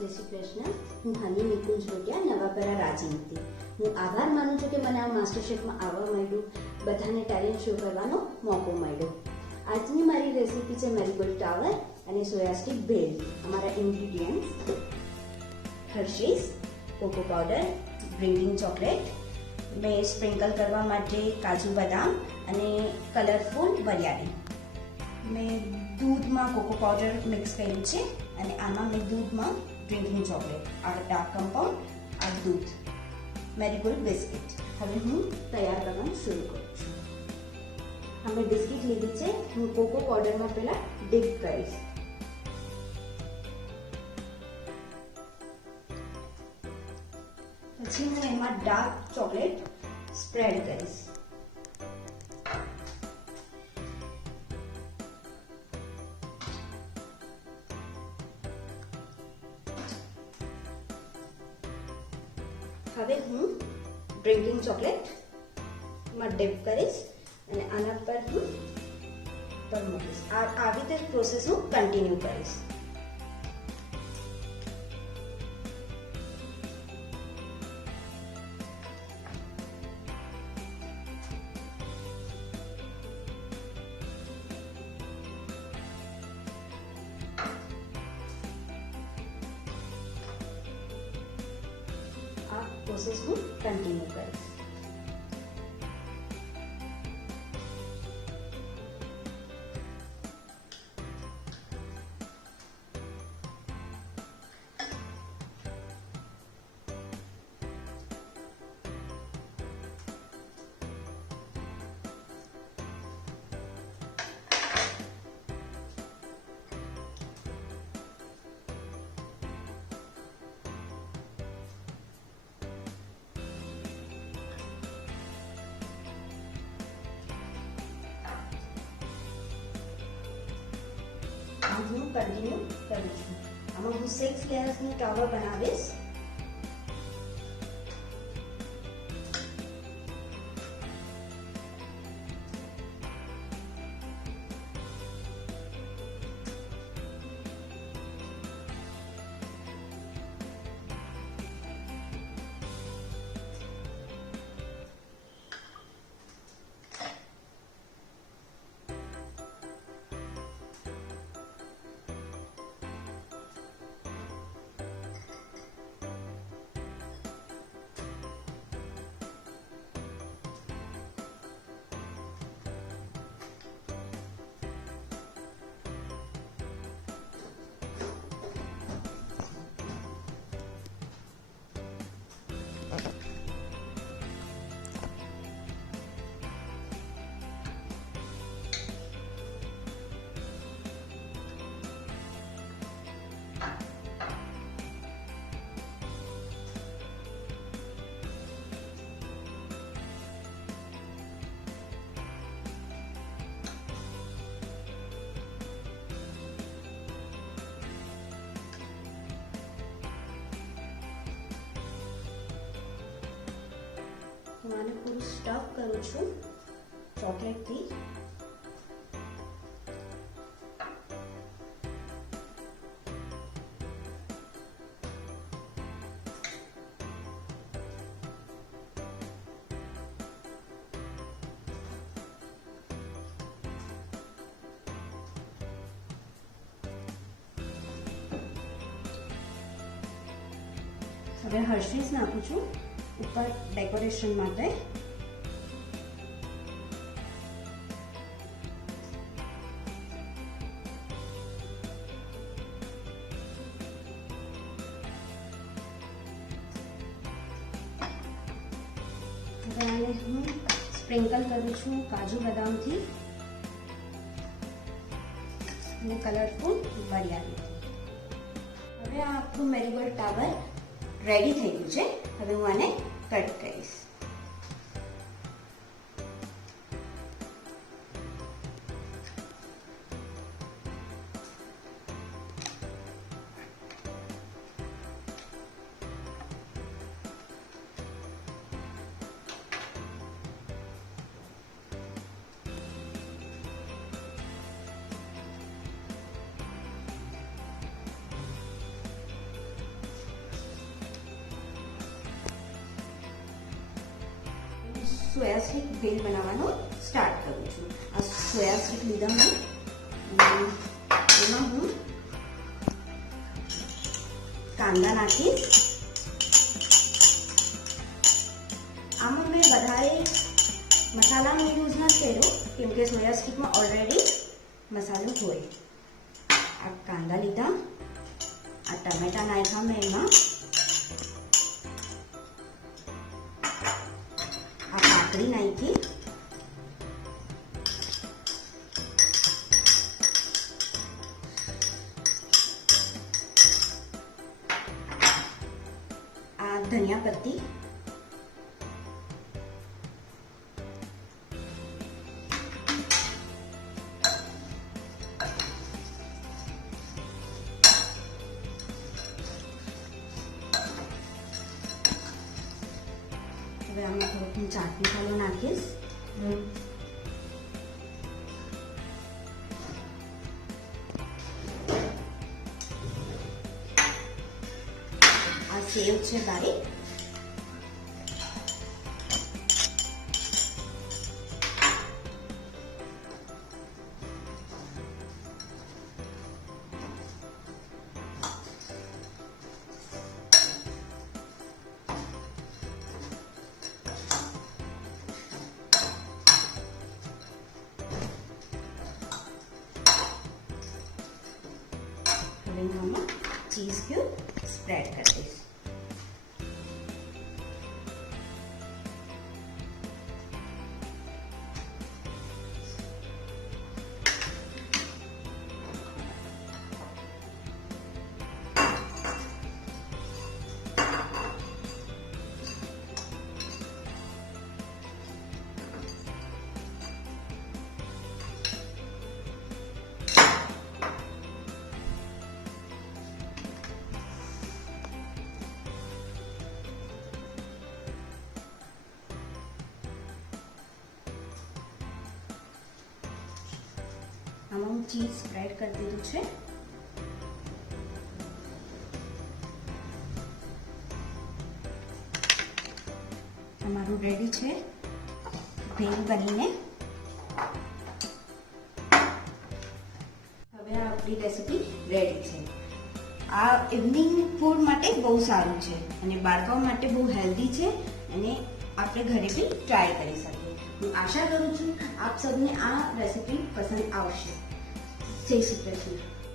જય શ્રી કૃષ્ણ. હું હાની નિકુંજ રોટિયા નવાપરા રાજનીતિ. હું આભાર માનું છું કે મને આ માસ્ટર શેફમાં આવવા મળ્યું, બધાને ટેલેન્ટ શો કરવાનો મોકો મળ્યો. આજની મારી રેસીપી છે મેરીગોલ્ડ ટાવર અને સોયા સ્ટીક ભેલ. અમારા ingredients: Hershey's, cocoa powder, drinking chocolate, મેં સ્પ્રિંકલ કરવા માટે કાજુ બદામ અને કલરફુલ વરિયાળી. મેં દૂધમાં કોકો પાવડર મિક્સ કર્યું છે અને આમાં મેં દૂધમાં ડ્રિંકિંગ ચોકલેટ, આ ડાર્ક કમ્પાઉન્ડ, આ દૂધ, મેરીગોલ્ડ બિસ્કિટ. હવે હું તૈયાર કરવાનું શરૂ કરું છું. અમે બિસ્કિટ લીધી છે, હું કોકો પાવડરમાં પહેલા ડીપ કરીશ. પછી હું એમાં ડાર્ક ચોકલેટ સ્પ્રેડ કરીશ. હવે હું ડ્રિંકિંગ ચોકલેટમાં ડીપ કરીશ અને આના પર હું મૂકીશ. આવી રીતે પ્રોસેસ હું કન્ટિન્યુ કરીશ. આ પ્રોસેસ હું કન્ટિન્યુ કરીશ. હું કન્ટિન્યુ કરું છું. આમાં હું 6 લેયર્સનું ટાવર બનાવીશ. હું આને પૂરું સ્ટફ કરું છું ચોકલેટથી. હવે હર્શીઝ નાખું છું ઉપર ડેકોરેશન માટે. હવે આને હું સ્પ્રિંકલ કરું છું કાજુ બદામથી અને કલરફુલ વરિયાળીથી. હવે આ આખું મેરીગોલ્ડ ટાવર રેડી થઈ ગયું છે. હવે હું આને કટ કરીશ. સોયા સ્ટીક ભેલ બનાવવાનું સ્ટાર્ટ કરું છું. આ સોયા સ્ટીક લીધા મેં, એમાં હું કાંદા નાખીશ. આમાં મેં વધારે મસાલાનો યુઝ નથી કર્યો કેમ કે સોયા સ્ટીકમાં ઓલરેડી મસાલો હોય. આ કાંદા લીધા, આ ટમેટા નાખ્યા મેં એમાં, આ કાકડી નાખી, આ ધનિયા પત્તી, હવે આમાં થોડુંક હું ચાટ મસાલો નાખીશ. આ સેવ છે બારીક, આમાં ચીઝ ક્યુબ સ્પ્રેડ કરી દઈશ. આમાં હું ચીઝ સ્પ્રેડ કરી દીધું છે. અમારું રેડી છે ભેલ બનીને. હવે આપણી રેસીપી રેડી છે. આ ઇવનિંગ ફૂડ માટે બહુ સારું છે અને બાળકો માટે બહુ હેલ્ધી છે અને આપણે ઘરે બી ટ્રાય કરી શકીએ. હું આશા કરું છું આપ સૌને આ રેસીપી પસંદ આવશે. જય શ્રી કૃષ્ણ.